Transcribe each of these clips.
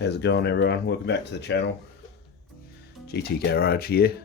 How's it going, everyone? Welcome back to the channel. GT Garage here.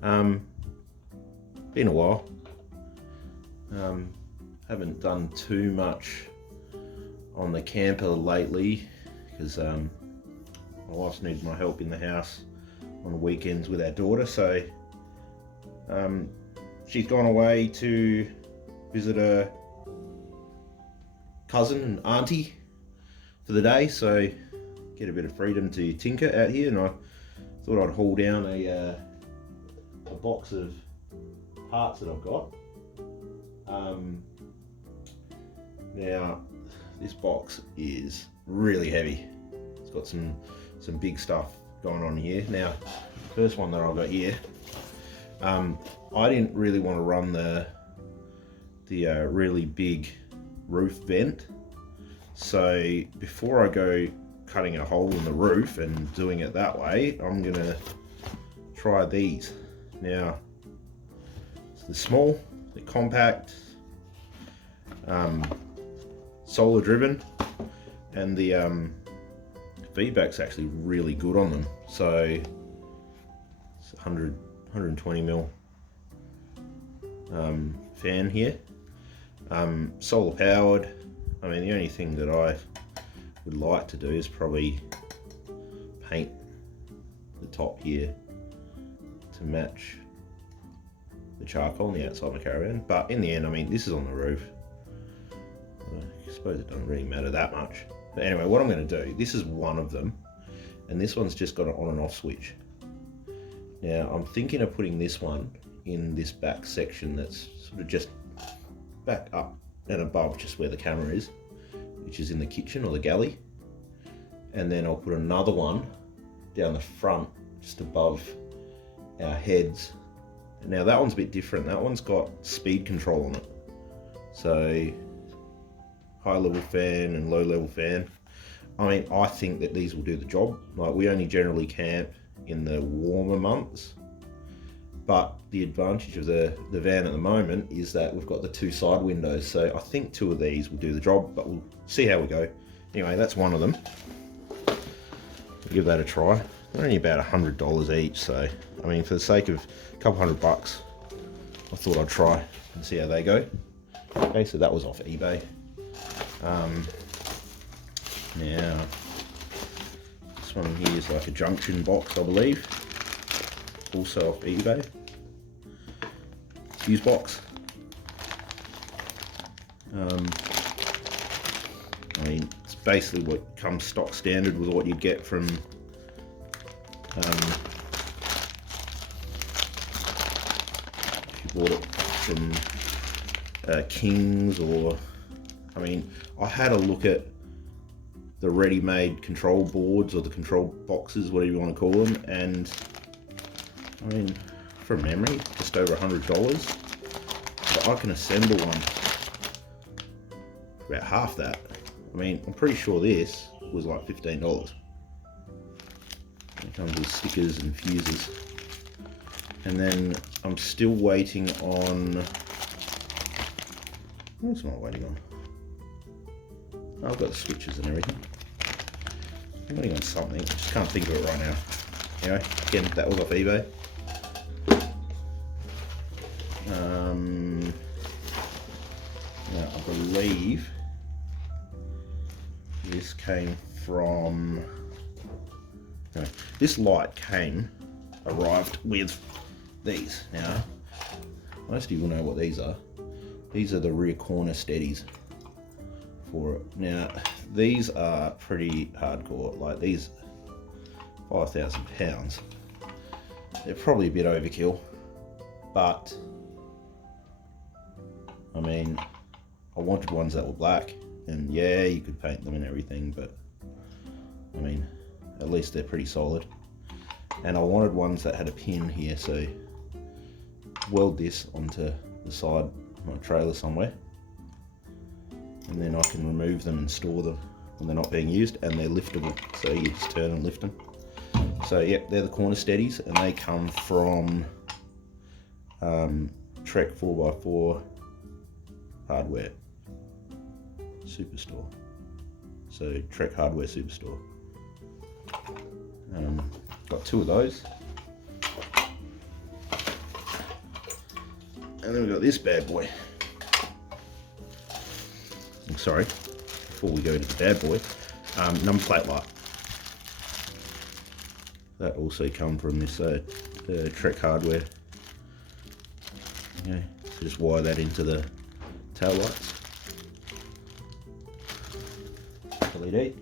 Been a while. Haven't done too much on the camper lately because my wife needs my help in the house on the weekends with our daughter. So she's gone away to visit her cousin and auntie for the day. So get a bit of freedom to tinker out here, and I thought I'd haul down a box of parts that I've got. Now this box is really heavy. It's got some big stuff going on here. Now the first one that I've got here, I didn't really want to run the really big roof vent, so before I go cutting a hole in the roof and doing it that way, I'm gonna try these. Now they're small, they're compact, solar driven, and the feedback's actually really good on them. So it's 120 mil fan here, solar powered. I mean, the only thing that I would like to do is probably paint the top here to match the charcoal on the outside of my caravan, but in the end, I mean, this is on the roof. I suppose it doesn't really matter that much. But anyway, what I'm going to do, this is one of them, and this one's just got an on and off switch. Now I'm thinking of putting this one in this back section that's sort of just back up and above just where the camera is, which is in the kitchen or the galley, and then I'll put another one down the front just above our heads. Now that one's a bit different. That one's got speed control on it, so high level fan and low level fan. I mean, I think that these will do the job. Like, we only generally camp in the warmer months, but the advantage of the van at the moment is that we've got the two side windows, so I think two of these will do the job, but we'll see how we go. Anyway, that's one of them. We'll give that a try. They're only about $100 each, so I mean, for the sake of a couple $100, I thought I'd try and see how they go. Okay, so that was off eBay. Now this one here is like a junction box, I believe, also off eBay. Fuse box. I mean, it's basically what comes stock standard with what you get from if you bought it from Kings, or I mean, I had a look at the ready-made control boards or the control boxes, whatever you want to call them, and I mean, from memory, just over $100. But I can assemble one for about half that. I mean, I'm pretty sure this was like $15. It comes with stickers and fuses. And then I'm still waiting on, what else am I waiting on? I've got the switches and everything. I'm waiting on something, I just can't think of it right now. Anyway, again, that was off eBay. Now I believe this came from, no, this light arrived with these. Now, most people know what these are. These are the rear corner steadies for it. Now, these are pretty hardcore. Like, these 5,000 pounds. They're probably a bit overkill, but I mean, I wanted ones that were black, and yeah, you could paint them and everything, but I mean, at least they're pretty solid. And I wanted ones that had a pin here, so weld this onto the side of my trailer somewhere, and then I can remove them and store them when they're not being used, and they're liftable, so you just turn and lift them. So yep, they're the corner steadies, and they come from Trek 4x4 Hardware Superstore. So Trek Hardware Superstore. Got 2 of those. And then we've got this bad boy. I'm sorry, before we go to the bad boy, number plate light. That also come from this Trek Hardware. Okay, so just wire that into the tail lights. LED.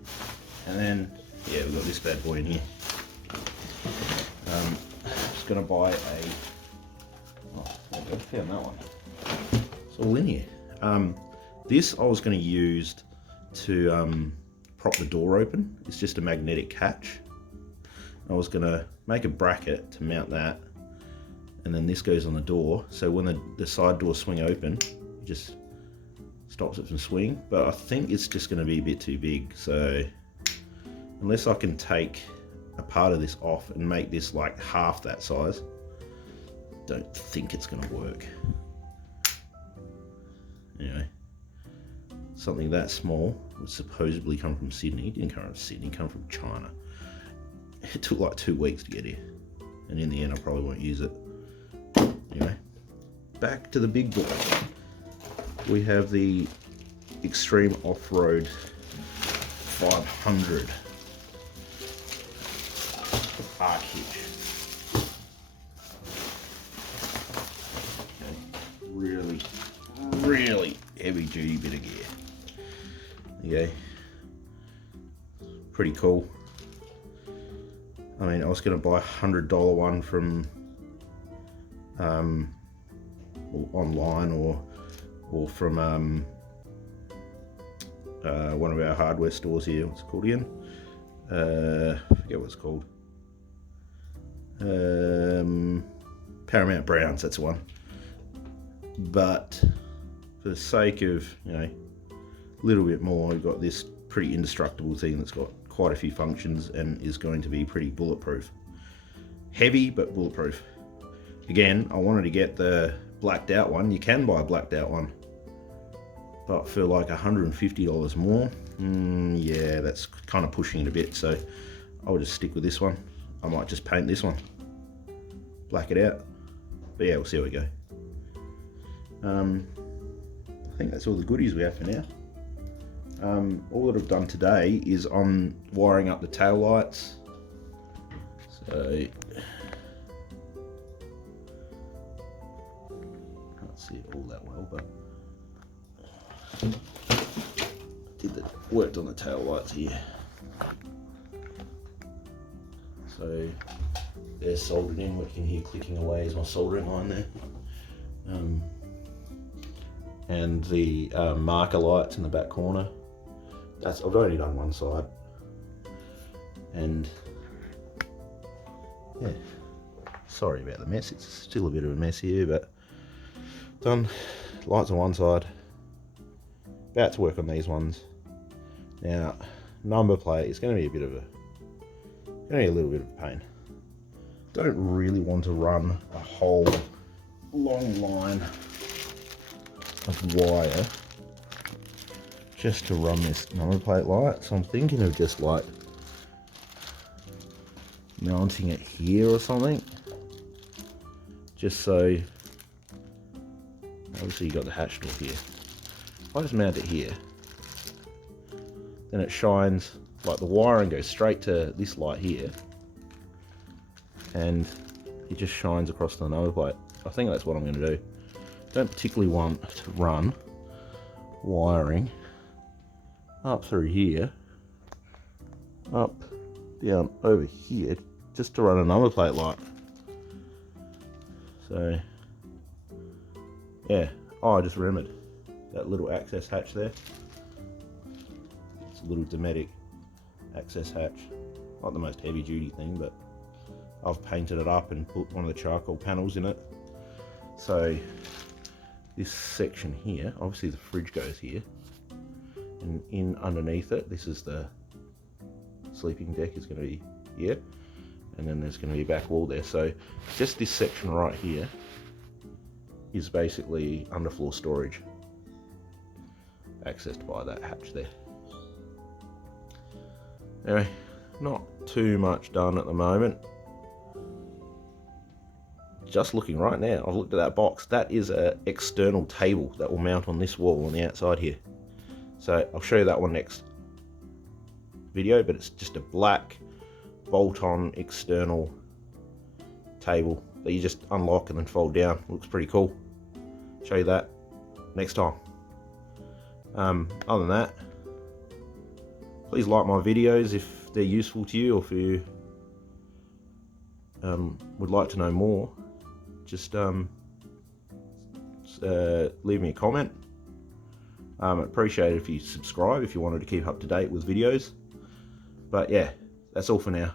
And then, yeah, we've got this bad boy in here. Just gonna buy I found that one. It's all in here. This I was going to use to prop the door open. It's just a magnetic catch. I was going to make a bracket to mount that, and then this goes on the door, so when the side doors swing open, it just stops it from swinging. But I think it's just going to be a bit too big, so unless I can take a part of this off and make this like half that size, don't think it's going to work. Anyway, something that small would supposedly come from Sydney. It didn't come from Sydney, it came from China. It took like 2 weeks to get here, and in the end I probably won't use it. Anyway, back to the big boy. We have the Extreme Off-Road 500 arc hitch. Really heavy duty bit of gear. Okay, pretty cool. I mean, I was going to buy $100 one from online or from one of our hardware stores here. What's it called again? I forget what it's called. Paramount Browns, that's the one. But for the sake of, you know, a little bit more, we've got this pretty indestructible thing that's got quite a few functions and is going to be pretty bulletproof. Heavy, but bulletproof. Again, I wanted to get the blacked out one. You can buy a blacked out one, but for like $150 more, yeah, that's kind of pushing it a bit. So I'll just stick with this one. I might just paint this one, black it out. But yeah, we'll see how we go. I think that's all the goodies we have for now. All that I've done today is I'm wiring up the tail lights. So can't see it all that well, but worked on the tail lights here. So they're soldered in. We can hear clicking away as my soldering line there. And the marker lights in the back corner. I've only done one side. And yeah, sorry about the mess. It's still a bit of a mess here, but done. Lights on one side. About to work on these ones. Now, number plate is going to be a little bit of a pain. Don't really want to run a whole long line of wire just to run this number plate light, so I'm thinking of just like mounting it here or something, just so obviously you got the hatch door here. If I just mount it here, then it shines, like the wiring goes straight to this light here and it just shines across the number plate. I think that's what I'm going to do. Don't particularly want to run wiring up through here, up, down, over here, just to run a number plate light. So, yeah. Oh, I just remembered that little access hatch there. It's a little Dometic access hatch. Not the most heavy duty thing, but I've painted it up and put one of the charcoal panels in it. So this section here, obviously the fridge goes here, and in underneath it, this is the sleeping deck is going to be here, and then there's going to be a back wall there. So just this section right here is basically underfloor storage, accessed by that hatch there. Anyway, not too much done at the moment. Just looking right now, I've looked at that box. That is an external table that will mount on this wall on the outside here. So I'll show you that one next video, but it's just a black bolt-on external table that you just unlock and then fold down. Looks pretty cool. Show you that next time. Other than that, please like my videos if they're useful to you, or if you would like to know more. Just leave me a comment. I'd appreciate it if you subscribe if you wanted to keep up to date with videos. But yeah, that's all for now.